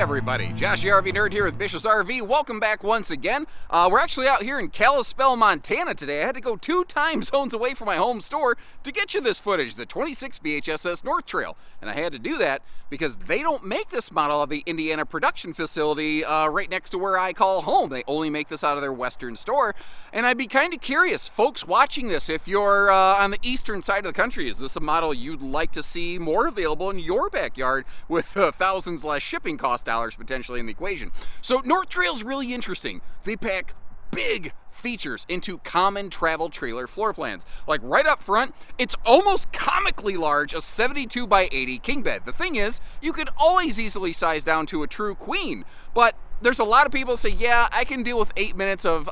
everybody, Josh the RV Nerd here with Bish's RV. Welcome back once again. We're actually out here in Kalispell, Montana today. I had to go 2 time zones away from my home store to get you this footage, the 26 BHSS North Trail. And I had to do that because they don't make this model of the Indiana production facility right next to where I call home. They only make this out of their western store. And I'd be kind of curious, folks watching this, if you're on the eastern side of the country, is this a model you'd like to see more available in your backyard with thousands less shipping cost dollars potentially in the equation? So North Trail's really interesting. They pack big features into common travel trailer floor plans. Like right up front, it's almost comically large, a 72 by 80 king bed. The thing is, you could always easily size down to a true queen, but there's a lot of people that say, yeah, I can deal with 8 minutes of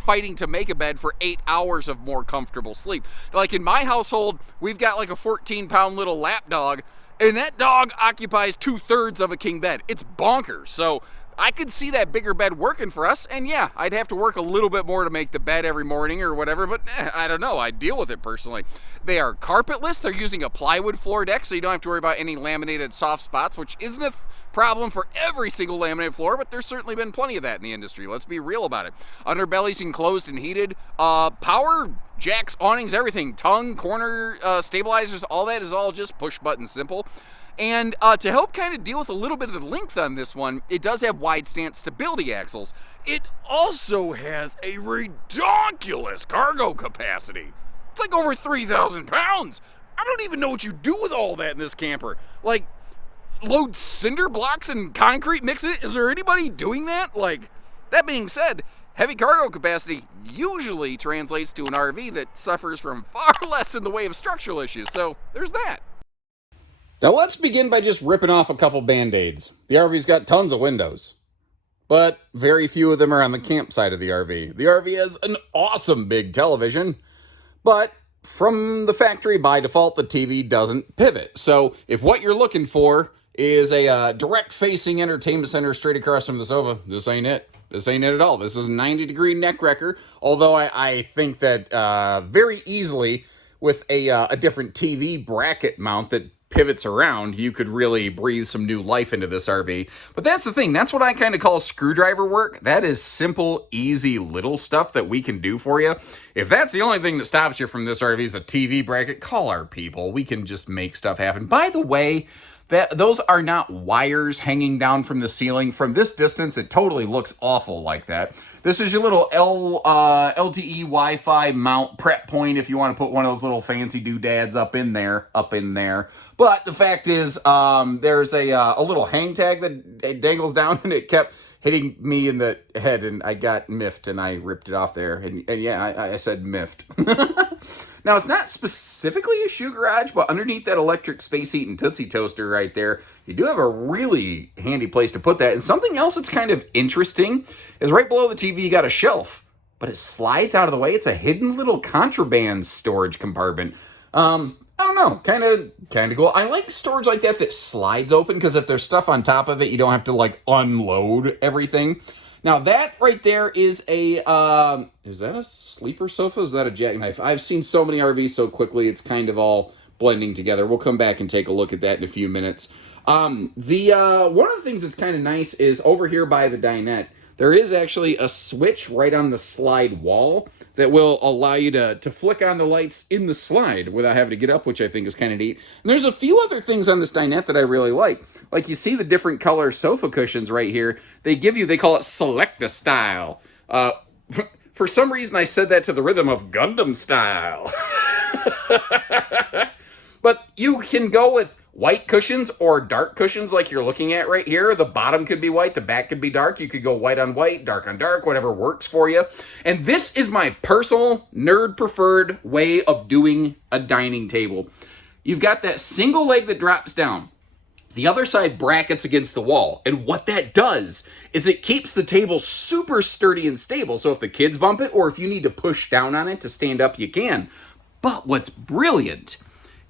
fighting to make a bed for 8 hours of more comfortable sleep. Like in my household, we've got like a 14-pound little lap dog, and that dog occupies 2/3 of a king bed. It's bonkers. So I could see that bigger bed working for us, and yeah, I'd have to work a little bit more to make the bed every morning or whatever, but I don't know, I deal with it personally. They are carpetless. They're using a plywood floor deck, so you don't have to worry about any laminated soft spots, which isn't a problem for every single laminated floor, but there's certainly been plenty of that in the industry. Let's be real about it. Underbelly's enclosed and heated. Power jacks, awnings, everything. Tongue, corner, stabilizers, all that is all just push button simple. And to help kind of deal with a little bit of the length on this one, it does have wide stance stability axles. It also has a ridiculous cargo capacity. It's like over 3,000 pounds. I don't even know what you do with all that in this camper. Like, load cinder blocks and concrete, mix it? Is there anybody doing that? Like, that being said, heavy cargo capacity usually translates to an RV that suffers from far less in the way of structural issues. So there's that. Now let's begin by just ripping off a couple band-aids. The RV's got tons of windows, but very few of them are on the campsite of the RV. The RV has an awesome big television, but from the factory by default, the TV doesn't pivot. So if what you're looking for is a direct-facing entertainment center straight across from the sofa, this ain't it. This ain't it at all. This is a 90-degree neck wrecker, although I think that very easily with a different TV bracket mount that pivots around, you could really breathe some new life into this RV. But that's the thing. That's what I kind of call screwdriver work. That is simple, easy, little stuff that we can do for you. If that's the only thing that stops you from this RV is a TV bracket, call our people. We can just make stuff happen. By the way, those are not wires hanging down from the ceiling. From this distance, it totally looks awful like that. This is your little LTE Wi-Fi mount prep point if you want to put one of those little fancy doodads up in there. But the fact is, there's a little hang tag that dangles down, and it kept hitting me in the head, and I got miffed, and I ripped it off there. And yeah, I said miffed. Now, it's not specifically a shoe garage, but underneath that electric space heating Tootsie Toaster right there, you do have a really handy place to put that. And something else that's kind of interesting is right below the TV, you got a shelf, but it slides out of the way. It's a hidden little contraband storage compartment. I don't know, kind of cool. I like storage like that slides open, because if there's stuff on top of it, you don't have to like unload everything. Now that right there is is that a sleeper sofa? Is that a jackknife? I've seen so many RVs so quickly, it's kind of all blending together. We'll come back and take a look at that in a few minutes. One of the things that's kind of nice is over here by the dinette, there is actually a switch right on the slide wall that will allow you to flick on the lights in the slide without having to get up, which I think is kind of neat. And there's a few other things on this dinette that I really like. Like, you see the different color sofa cushions right here. They call it Selecta style. For some reason, I said that to the rhythm of Gundam style. But you can go with white cushions or dark cushions like you're looking at right here. The bottom could be white, the back could be dark. You could go white on white, dark on dark, whatever works for you. And this is my personal nerd preferred way of doing a dining table. You've got that single leg that drops down. The other side brackets against the wall. And what that does is it keeps the table super sturdy and stable. So if the kids bump it, or if you need to push down on it to stand up, you can. But what's brilliant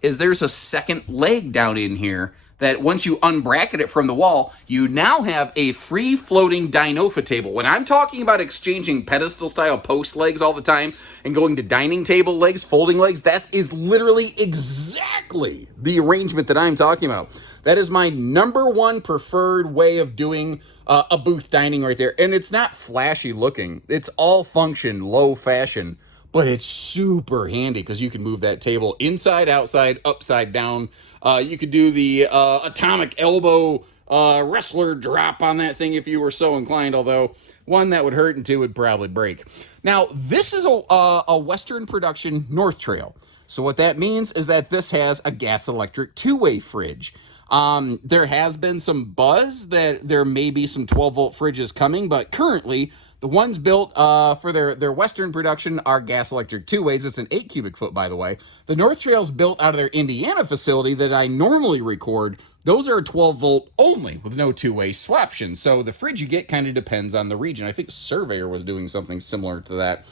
is there's a second leg down in here that once you unbracket it from the wall, you now have a free-floating Dinofa table. When I'm talking about exchanging pedestal-style post legs all the time and going to dining table legs, folding legs, that is literally exactly the arrangement that I'm talking about. That is my number one preferred way of doing a booth dining right there. And it's not flashy looking. It's all function, low fashion. But it's super handy because you can move that table inside, outside, upside down. You could do the atomic elbow wrestler drop on that thing if you were so inclined, although one that would hurt and two would probably break. Now, this is a Western production North Trail. So what that means is that this has a gas-electric two-way fridge. There has been some buzz that there may be some 12-volt fridges coming, but currently the ones built for their Western production are gas electric two ways. It's an 8 cubic foot, by the way. The North Trail's built out of their Indiana facility that I normally record. Those are 12 volt only with no two-way swaption. So the fridge you get kind of depends on the region. I think Surveyor was doing something similar to that.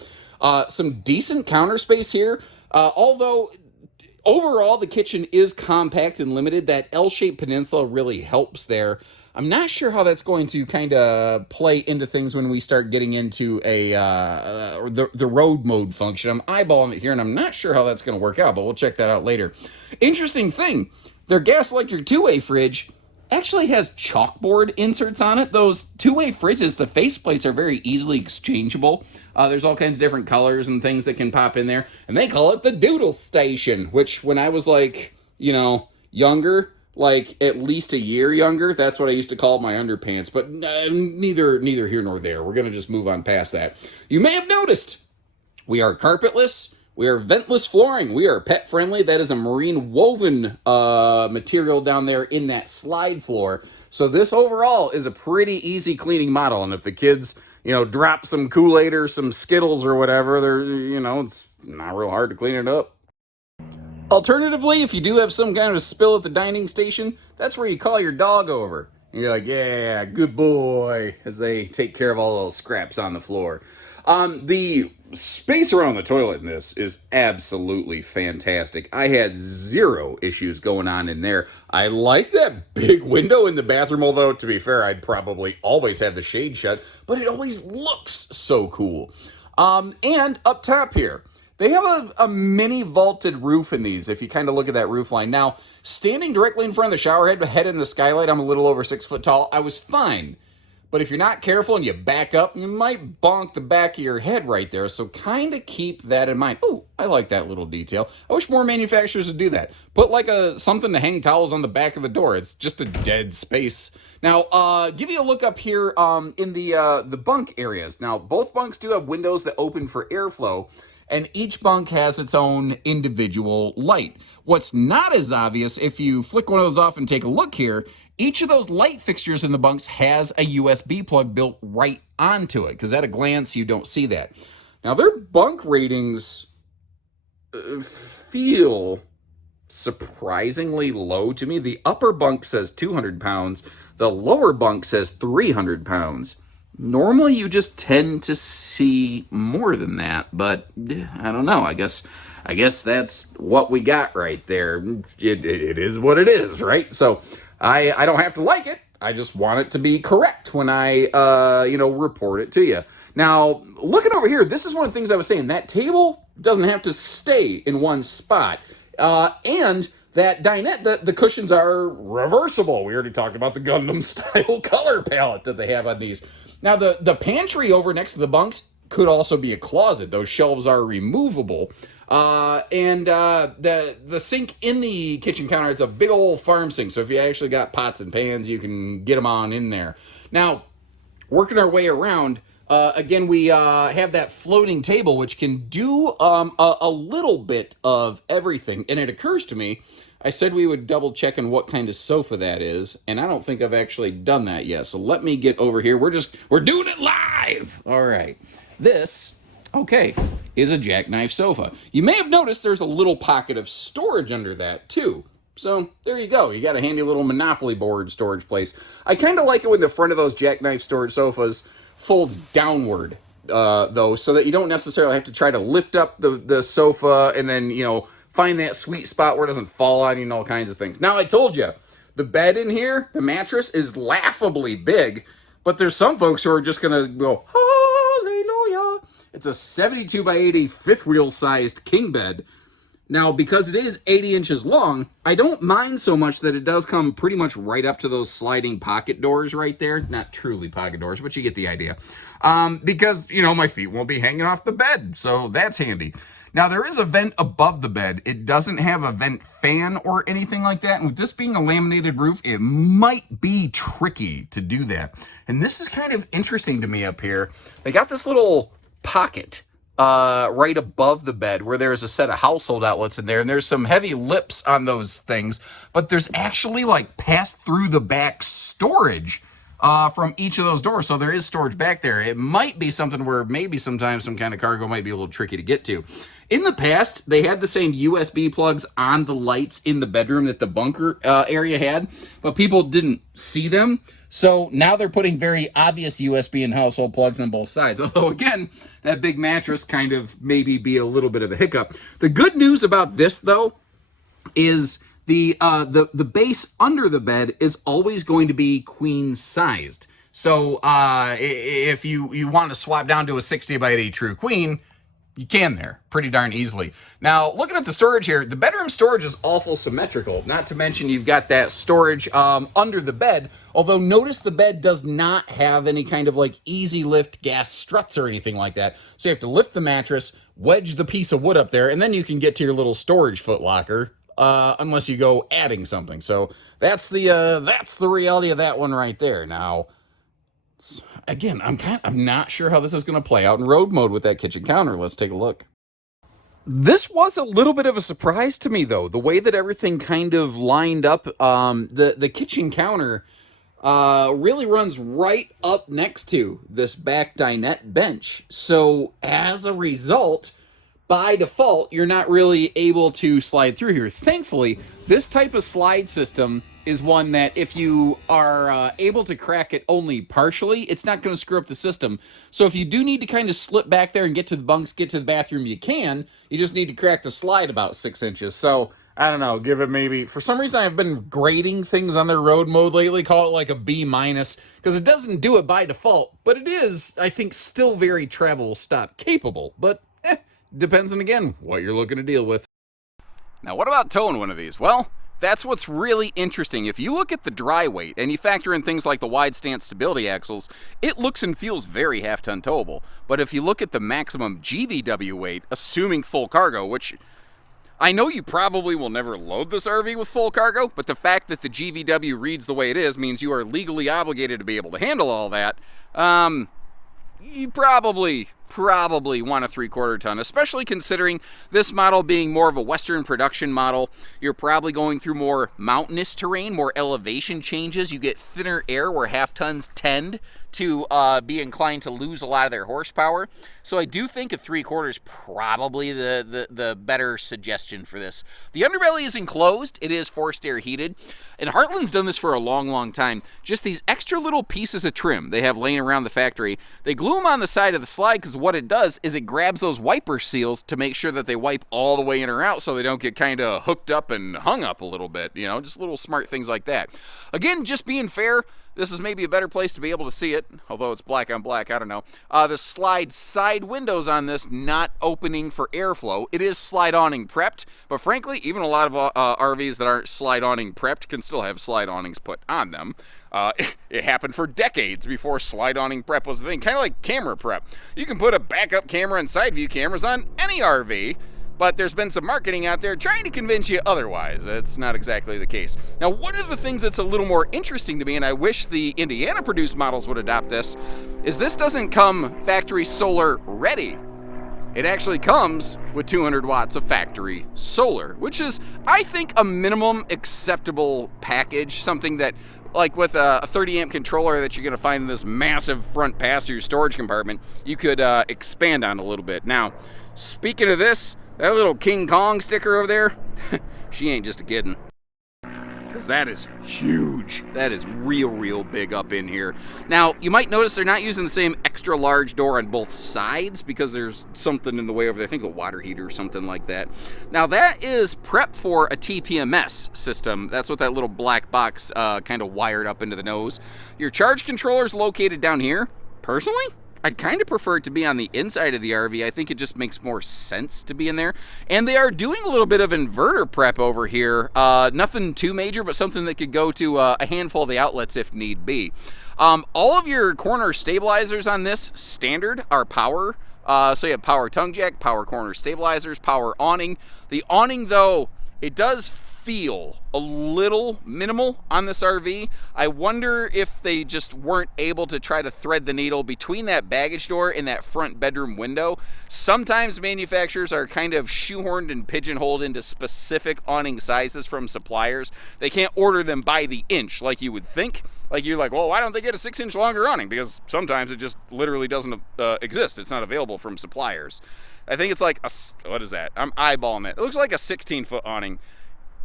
Some decent counter space here, although overall the kitchen is compact and limited. That L-shaped peninsula really helps there. I'm not sure how that's going to kind of play into things when we start getting into the road mode function. I'm eyeballing it here, and I'm not sure how that's going to work out, but we'll check that out later. Interesting thing, their gas electric two-way fridge actually has chalkboard inserts on it. Those two-way fridges, the faceplates are very easily exchangeable. There's all kinds of different colors and things that can pop in there, and they call it the Doodle Station, which when I was like, younger, like at least a year younger, that's what I used to call my underpants, but neither here nor there. We're going to just move on past that. You may have noticed we are carpetless, we are ventless flooring, we are pet friendly. That is a marine woven material down there in that slide floor. So this overall is a pretty easy cleaning model, and if the kids drop some Kool-Aid or some Skittles or whatever, they're it's not real hard to clean it up. Alternatively, if you do have some kind of spill at the dining station, that's where you call your dog over. And you're like, yeah, good boy, as they take care of all those scraps on the floor. The space around the toilet in this is absolutely fantastic. I had zero issues going on in there. I like that big window in the bathroom, although, to be fair, I'd probably always have the shade shut, but it always looks so cool. And up top here, they have a mini vaulted roof in these, if you kind of look at that roof line. Now, standing directly in front of the shower head in the skylight, I'm a little over 6 foot tall, I was fine. But if you're not careful and you back up, you might bonk the back of your head right there, so kind of keep that in mind. Oh, I like that little detail. I wish more manufacturers would do that. Put like something to hang towels on the back of the door. It's just a dead space. Now, give you a look up here in the bunk areas. Now, both bunks do have windows that open for airflow, and each bunk has its own individual light. What's not as obvious, if you flick one of those off and take a look here, each of those light fixtures in the bunks has a USB plug built right onto it, because at a glance, you don't see that. Now, their bunk ratings feel surprisingly low to me. The upper bunk says 200 pounds. The lower bunk says 300 pounds. Normally, you just tend to see more than that, but I don't know. I guess that's what we got right there. It is what it is, right? So I don't have to like it. I just want it to be correct when I report it to you. Now, looking over here, this is one of the things I was saying. That table doesn't have to stay in one spot, and that dinette, the cushions are reversible. We already talked about the Gundam style color palette that they have on these. Now, the pantry over next to the bunks could also be a closet. Those shelves are removable. And the sink in the kitchen counter, it's a big old farm sink. So if you actually got pots and pans, you can get them on in there. Now, working our way around, again, we have that floating table, which can do a little bit of everything. And it occurs to me, I said we would double check on what kind of sofa that is, and I don't think I've actually done that yet. So let me get over here. We're doing it live. All right. This, okay, is a jackknife sofa. You may have noticed there's a little pocket of storage under that too. So there you go. You got a handy little Monopoly board storage place. I kind of like it when the front of those jackknife storage sofas folds downward, though, so that you don't necessarily have to try to lift up the sofa and then, find that sweet spot where it doesn't fall on you and all kinds of things. Now, I told you, The bed in here, the mattress, is laughably big, but there's some folks who are just going to go, hallelujah. It's a 72 by 80 fifth wheel sized king bed. Now, because it is 80 inches long, I don't mind so much that it does come pretty much right up to those sliding pocket doors right there. Not truly pocket doors, but you get the idea. Because, you know, my feet won't be hanging off the bed, so that's handy. Now, there is a vent above the bed. It doesn't have a vent fan or anything like that. And with this being a laminated roof, it might be tricky to do that. And this is kind of interesting to me up here. They got this little pocket right above the bed where there's a set of household outlets in there, and there's some heavy lips on those things, but there's actually like passed through the back storage from each of those doors. So there is storage back there. It might be something where maybe sometimes some kind of cargo might be a little tricky to get to. In the past, they had the same USB plugs on the lights in the bedroom that the bunker area had, but people didn't see them. So now they're putting very obvious USB and household plugs on both sides. Although, again, that big mattress kind of maybe be a little bit of a hiccup. The good news about this, though, is the base under the bed is always going to be queen-sized. So if you want to swap down to a 60 by 80 true queen, you can there pretty darn easily. Now, looking at the storage here, the bedroom storage is awful symmetrical. Not to mention you've got that storage under the bed, although notice the bed does not have any kind of like easy lift gas struts or anything like that. So you have to lift the mattress, wedge the piece of wood up there, and then you can get to your little storage foot locker, unless you go adding something. So that's the reality of that one right there. Now, again, I'm not sure how this is going to play out in road mode with that kitchen counter. Let's take a look. This was a little bit of a surprise to me, though, the way that everything kind of lined up. The kitchen counter really runs right up next to this back dinette bench. So as a result, by default, you're not really able to slide through here. Thankfully, this type of slide system is one that if you are able to crack it only partially, it's not going to screw up the system. So if you do need to kind of slip back there and get to the bunks, get to the bathroom, you can. You just need to crack the slide about 6 inches. So I don't know, give it maybe, for some reason I've been grading things on their road mode lately, call it like a B-, because it doesn't do it by default, but it is, I think, still very travel stop capable. But depends on, again, what you're looking to deal with. Now, what about towing one of these? Well, that's what's really interesting. If you look at the dry weight and you factor in things like the wide stance stability axles, it looks and feels very half-ton towable. But if you look at the maximum GVW weight, assuming full cargo, which I know you probably will never load this RV with full cargo, but the fact that the GVW reads the way it is means you are legally obligated to be able to handle all that. You probably want a 3/4 ton, especially considering this model being more of a Western production model. You're probably going through more mountainous terrain, more elevation changes. You get thinner air where half tons tend to be inclined to lose a lot of their horsepower. So I do think a 3/4 is probably the better suggestion for this. The underbelly is enclosed. It is forced air heated. And Heartland's done this for a long, long time. Just these extra little pieces of trim they have laying around the factory. They glue them on the side of the slide because what it does is it grabs those wiper seals to make sure that they wipe all the way in or out so they don't get kind of hooked up and hung up a little bit. You know, just little smart things like that. Again, just being fair, this is maybe a better place to be able to see it, although it's black on black, I don't know. The slide side windows on this not opening for airflow. It is slide awning prepped, but frankly, even a lot of RVs that aren't slide awning prepped can still have slide awnings put on them. It happened for decades before slide awning prep was a thing, kind of like camera prep. You can put a backup camera and side view cameras on any RV, but there's been some marketing out there trying to convince you otherwise. It's not exactly the case. Now, one of the things that's a little more interesting to me, and I wish the Indiana-produced models would adopt this, is this doesn't come factory solar ready. It actually comes with 200 watts of factory solar, which is, I think, a minimum acceptable package, something that, like with a 30 amp controller that you're going to find in this massive front passenger storage compartment, you could expand on a little bit. Now, speaking of this, that little King Kong sticker over there, she ain't just a kiddin'. because that is huge. That is real big up in here. Now, you might notice they're not using the same extra large door on both sides because there's something in the way over there. I think a water heater or something like that. Now, that is prep for a TPMS system. That's what that little black box kind of wired up into the nose. Your charge controller is located down here. Personally, I'd kind of prefer it to be on the inside of the RV. I think it just makes more sense to be in there. And they are doing a little bit of inverter prep over here. Nothing too major, but something that could go to a handful of the outlets if need be. All of your corner stabilizers on this standard are power. So you have power tongue jack, power corner stabilizers, power awning. The awning, though, it does feel a little minimal on this RV. I wonder if they just weren't able to try to thread the needle between that baggage door and that front bedroom window. Sometimes manufacturers are kind of shoehorned and pigeonholed into specific awning sizes from suppliers. They can't order them by the inch like you would think. Like you're like, well, why don't they get a 6-inch longer awning? Because sometimes it just literally doesn't exist. It's not available from suppliers. I think it's like what is that? I'm eyeballing it. It looks like a 16-foot awning.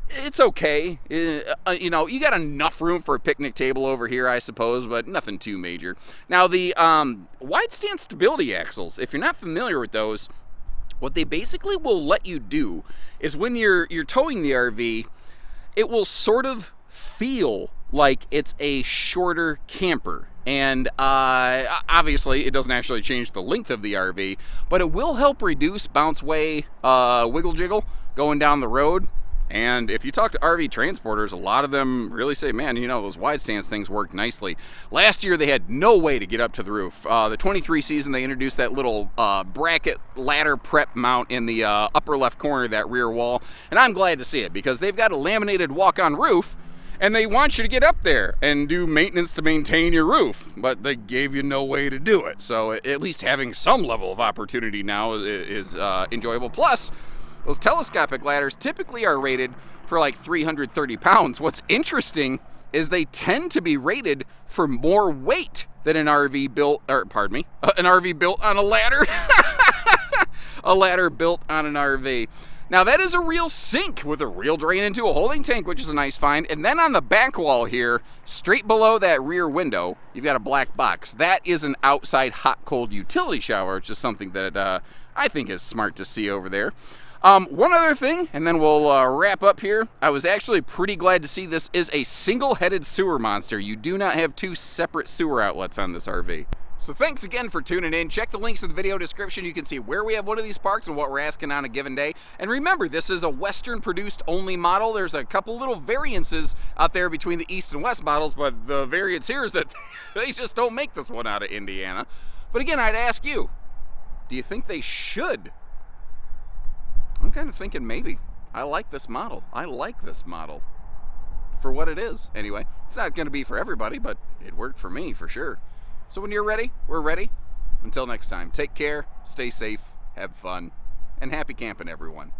It's okay. You know, you got enough room for a picnic table over here, I suppose, but nothing too major. Now, the wide stance stability axles, if you're not familiar with those, what they basically will let you do is when you're towing the RV, it will sort of feel like it's a shorter camper. And obviously, it doesn't actually change the length of the RV, but it will help reduce bounce way wiggle jiggle going down the road. And if you talk to RV transporters, a lot of them really say, man, you know, those wide stance things work nicely. Last year, they had no way to get up to the roof. The 23 season, they introduced that little bracket ladder prep mount in the upper left corner of that rear wall. And I'm glad to see it because they've got a laminated walk-on roof, and they want you to get up there and do maintenance to maintain your roof, but they gave you no way to do it. So at least having some level of opportunity now is enjoyable. Plus, those telescopic ladders typically are rated for like 330 pounds. What's interesting is they tend to be rated for more weight than an RV built, or pardon me, an RV built on a ladder. A ladder built on an RV. Now that is a real sink with a real drain into a holding tank, which is a nice find. And then on the back wall here, straight below that rear window, you've got a black box. That is an outside hot-cold utility shower, which is something that I think is smart to see over there. One other thing, and then we'll wrap up here. I was actually pretty glad to see this is a single-headed sewer monster. You do not have two separate sewer outlets on this RV. So thanks again for tuning in. Check the links in the video description. You can see where we have one of these parked and what we're asking on a given day. And remember, this is a Western produced only model. There's a couple little variances out there between the East and West models, but the variance here is that they just don't make this one out of Indiana. But again, I'd ask you, do you think they should? I'm kind of thinking maybe. I like this model. I like this model for what it is. Anyway, it's not going to be for everybody, but it worked for me for sure. So when you're ready, we're ready. Until next time, take care, stay safe, have fun, and happy camping, everyone.